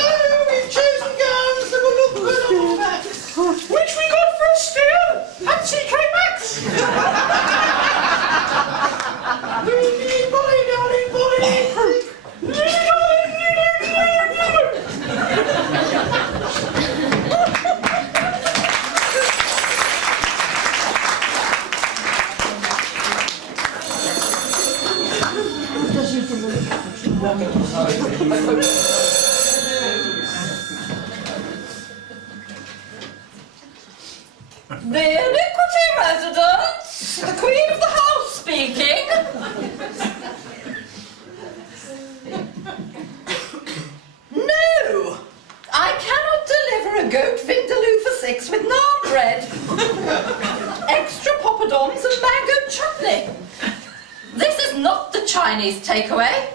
we've chosen gowns that will look good on our backs, which we got for a steal at TK Maxx. Lily, Bolly, darling, Bolly. Lily, darling, The Iniquity residence The Queen of the House speaking. No, I cannot deliver a goat vindaloo for 6 with naan bread, extra poppadoms and mango chutney. This is not the Chinese takeaway.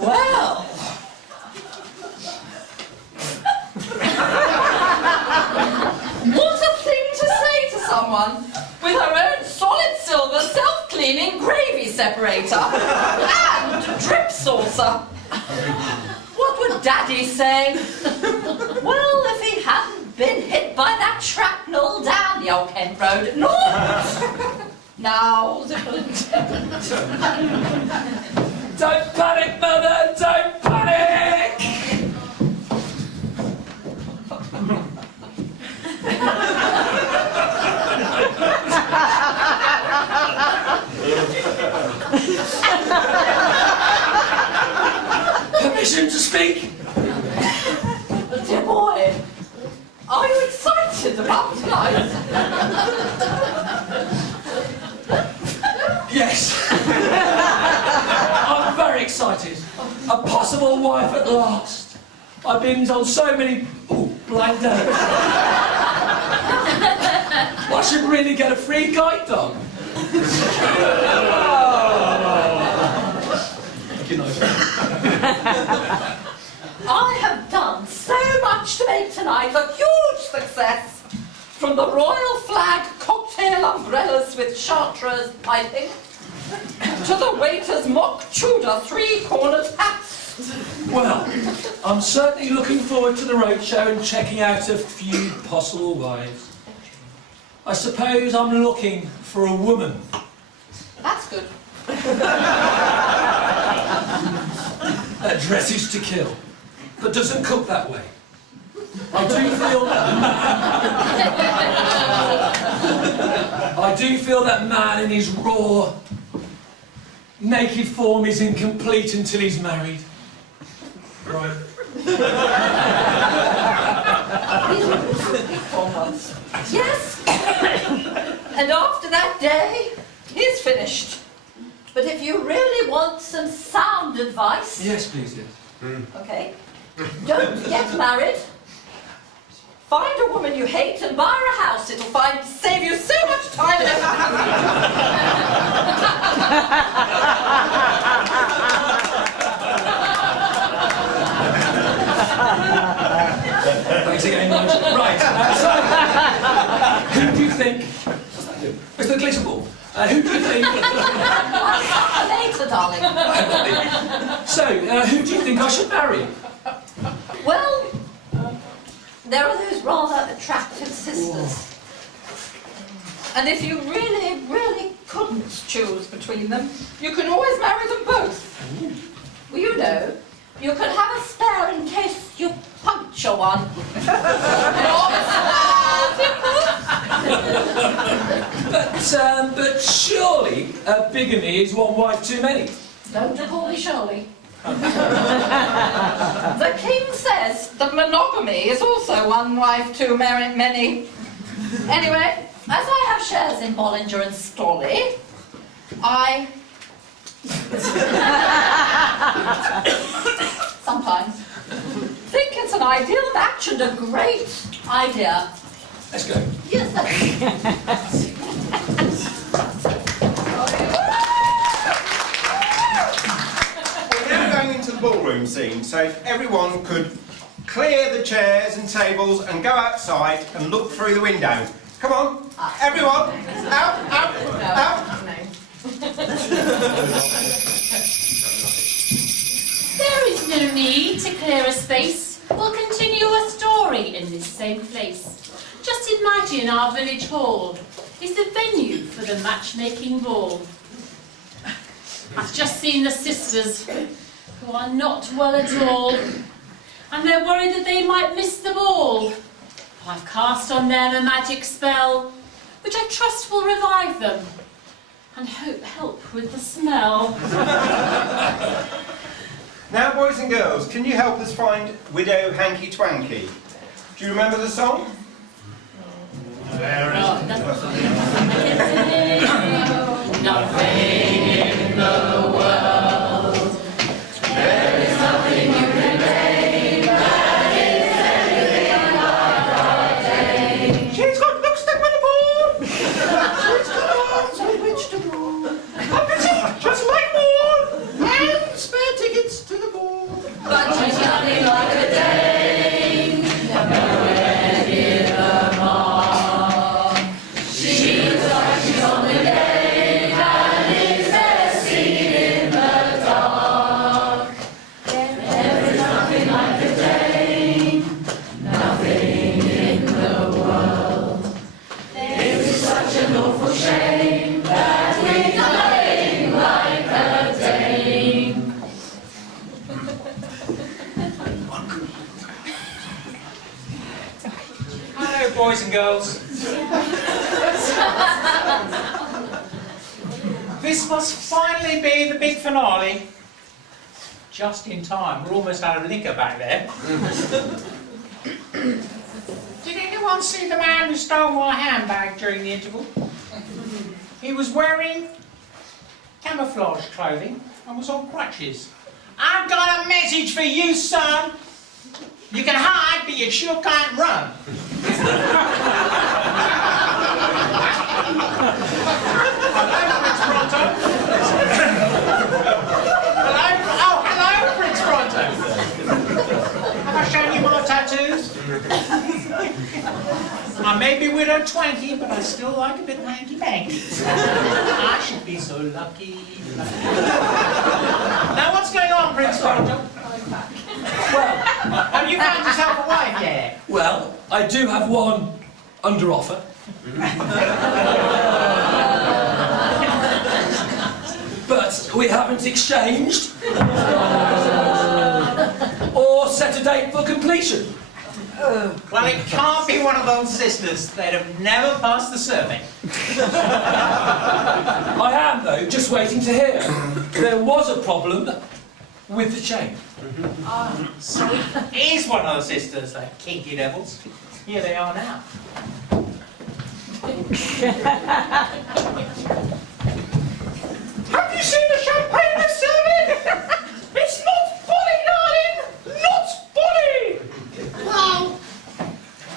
Well. What a thing to say to someone with her own solid silver self-cleaning gravy separator and drip saucer. What would Daddy say? Well, if he hadn't been hit by that shrapnel down the old Kent Road at North. Now, Don't panic, Mother! Don't panic! Permission to speak? dear boy, are you excited about tonight? Yes. I'm very excited. A possible wife at last. I've been on so many blind dates. I should really get a free guide dog. Thank you, Nigel. I have done so much to make tonight a huge success. From the royal flag cocktail umbrellas with chartreuse piping, to the waiter's mock Tudor three-cornered hats. Well, I'm certainly looking forward to the roadshow and checking out a few possible wives. I suppose I'm looking for a woman. That's good. That dresses to kill, but doesn't cook that way. I do feel that man in his raw, naked form is incomplete until he's married. Right. Yes. And after that day, he's finished. But if you really want some sound advice... Yes, please, yes. Okay. Don't get married. Find a woman you hate and buy her a house. It'll save you so much time and effort. Thanks again, Nigel. Right, so, who do you think... Mr. Glitterball, who do you think... Later, darling. So, who do you think I should marry? Well, there are those rather attractive sisters. And if you really, really couldn't choose between them, you can always marry them both. Well, you know, you could have a spare in case you puncture one. But surely bigamy is one wife too many. Don't call me Shirley. The king says that monogamy is also one wife too many. Anyway, as I have shares in Bollinger and Storley, I sometimes think it's an ideal match and a great idea. Let's go. Yes, We're now going into the ballroom scene, so if everyone could clear the chairs and tables and go outside and look through the window. Come on, everyone, out, out, out. There is no need to clear a space. We'll continue a story in this same place. Just imagine our village hall is the venue for the matchmaking ball. I've just seen the sisters, who are not well at all, and they're worried that they might miss the ball. I've cast on them a magic spell, which I trust will revive them, and help with the smell. Now, boys and girls, can you help us find Widow Hanky Twanky? Do you remember the song? Nothing in the world. There is nothing you can take that is anything like our day. She's got lipstick with a ball. She's got arms with which to draw. A physique just like a ball. And spare tickets to the ball. But she's nothing like a day. Nowhere near the mark. She's like she's on the day and is there seen in the dark. There is nothing like a day, nothing in the world. There is such an awful shame that we're nothing like a dame. Hello, boys and girls. This must finally be the big finale. Just in time. We're almost out of liquor back there. Did anyone see the man who stole my handbag during the interval? He was wearing camouflage clothing and was on crutches. I've got a message for you, son. You can hide, but you sure can't run. Hello, Prince Pronto. Hello, Prince Pronto. Have I shown you my tattoos? I may be widow twanky, but I still like a bit of hanky-panky. I should be so lucky. Now, what's going on, Prince Pronto? Well, Have you found yourself a wife yet? well, I do have one under offer. But we haven't exchanged or set a date for completion. Well, it can't be one of those sisters. They'd have never passed the survey. I am, though, just waiting to hear. There was a problem with the chain. So it is one of those sisters, like kinky devils. Here they are now. Have you seen the champagne they're serving? It's not bully, darling! Not bully! Wow!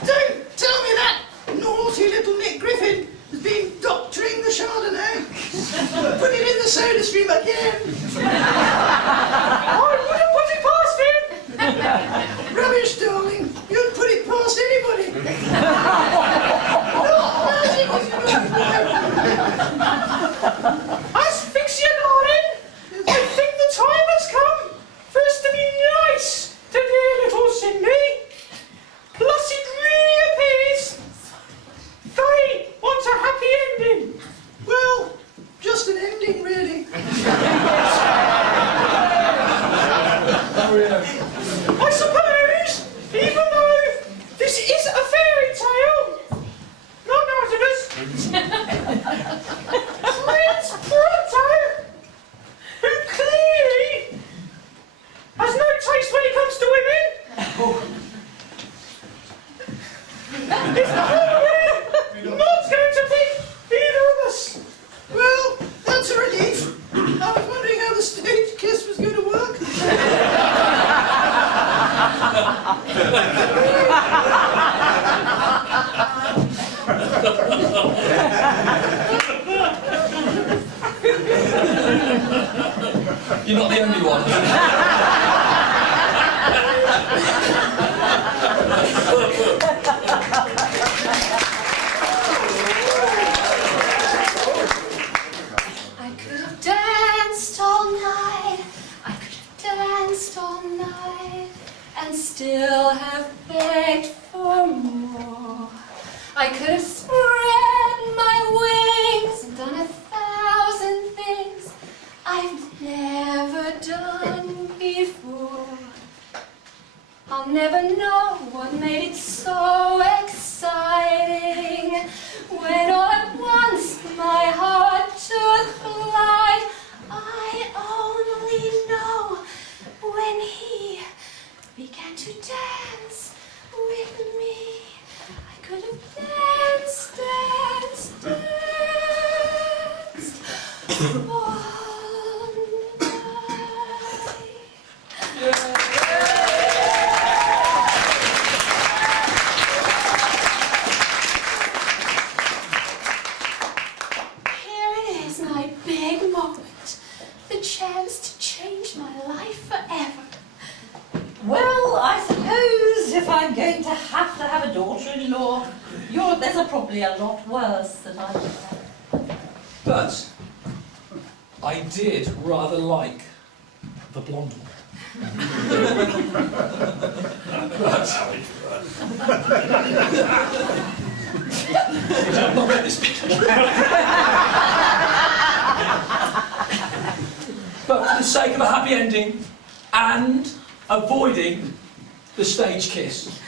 Don't tell me that naughty little Nick Griffin has been doctoring the Chardonnay. Put it in the soda stream again. I wouldn't put it past him! Rubbish, darling. You'd put it past anybody. Asphyxia, darling! I think the time has come for us to be nice to dear little Cindy. Plus, it really appears they want a happy ending. Well, just an ending, really. I suppose, even though this is a fairy tale, not Artemis, Prince Pronto, who clearly has no taste when it comes to women, is probably not going to pick either of us. Well, that's a relief. I was wondering how the stage kiss was going to work. You're not the only one. I could have danced all night, I could have danced all night, and still have begged for more. I could have spread my wings and done 1,000 things I've never done before. I'll never know what made it so exciting when all at once my heart took flight. I only know when he began to dance with me. Here it is, my big moment. The chance to change my life forever. Well, I suppose if I'm going to have a daughter-in-law, there's probably a lot worse that I could have. But I did rather like the blonde one. I've not read this bit. But for the sake of a happy ending and avoiding the stage kiss.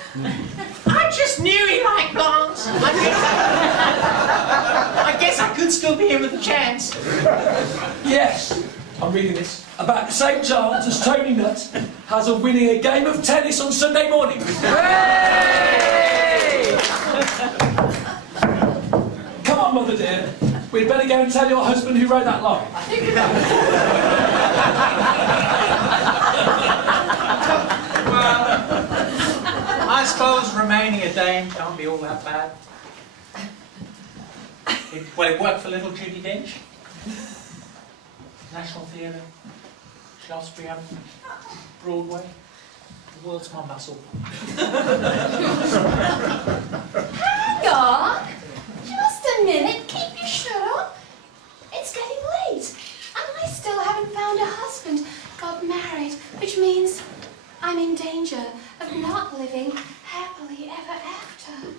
I just knew he liked blondes. I guess I could still be in with a chance. Yes, I'm reading this. About the same chance as Tony Nutt has of winning a game of tennis on Sunday morning. Hooray! Come on, Mother dear. We'd better go and tell your husband who wrote that line. I suppose remaining a dame can't be all that bad. It worked for little Judy Dench. National Theatre, Shaftesbury Avenue, Broadway, the world's my muscle. Hang on! Just a minute, keep your shirt on. It's getting late, and I still haven't found a husband, got married, which means I'm in danger of not living happily ever after.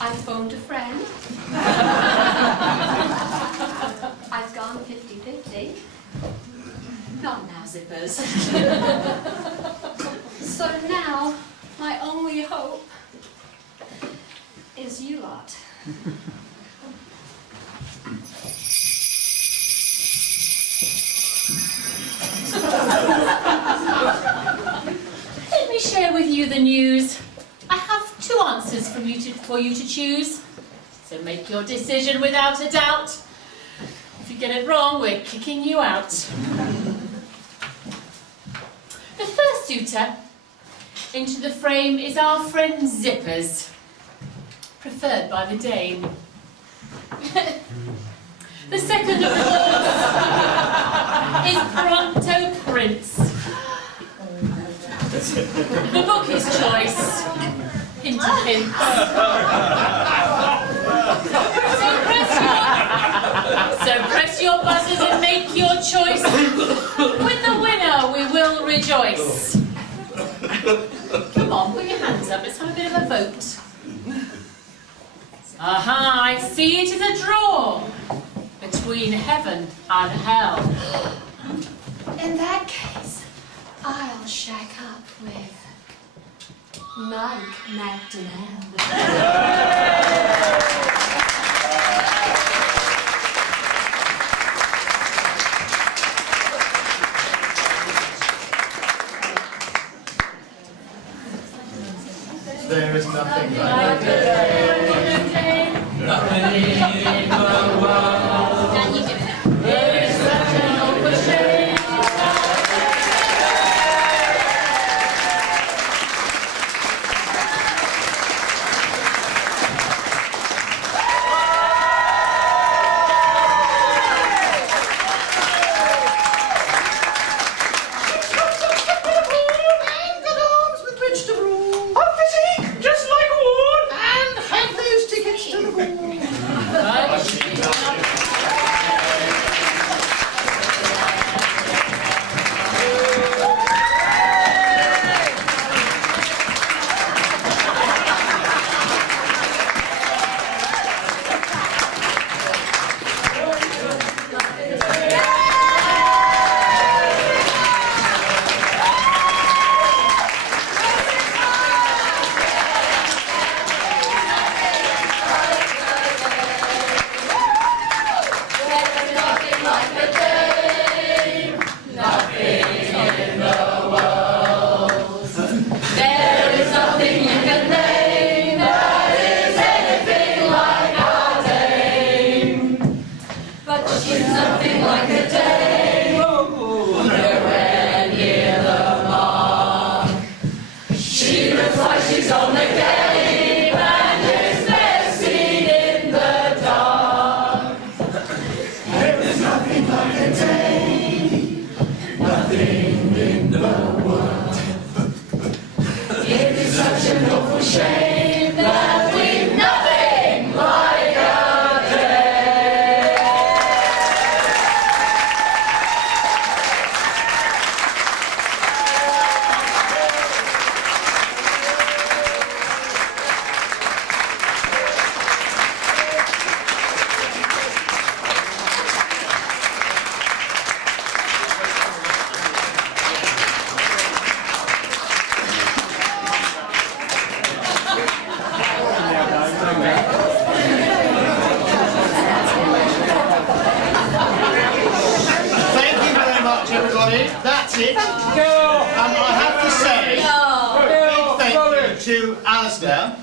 I phoned a friend. I've gone 50-50. Not now, zippers. So now, my only hope is you lot. Let me share with you the news. I have 2 answers for you to choose. So make your decision without a doubt. If you get it wrong, we're kicking you out. The first suitor into the frame is our friend Zippers, preferred by the Dame. The second, of course, is Pronto Prince. The book is choice. Hint, hint. So press your buzzers and make your choice. With the winner, we will rejoice. Come on, put your hands up. Let's have a bit of a vote. Aha, I see it is a draw between heaven and hell. In that case, I'll shack up with Mike McDonnell. There is nothing like it. Nothing in the world. Now you do it. There is such an awful shame. It's nothing like a day. Nowhere near the mark. She looks like she's on the game and is messing in the dark. There is nothing like a day. Nothing in the world. It is such an awful shame that we've nothing like a day. Thank you very much, everybody. That's it. I have to say, a big thank you to Alistair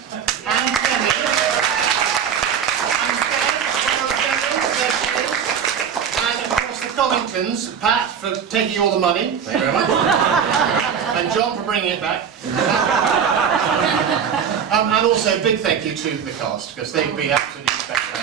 and Kenny and of course the Collingtons, Pat for taking all the money, thank you very much, and John for bringing it back. And also a big thank you to the cast because they've been absolutely spectacular.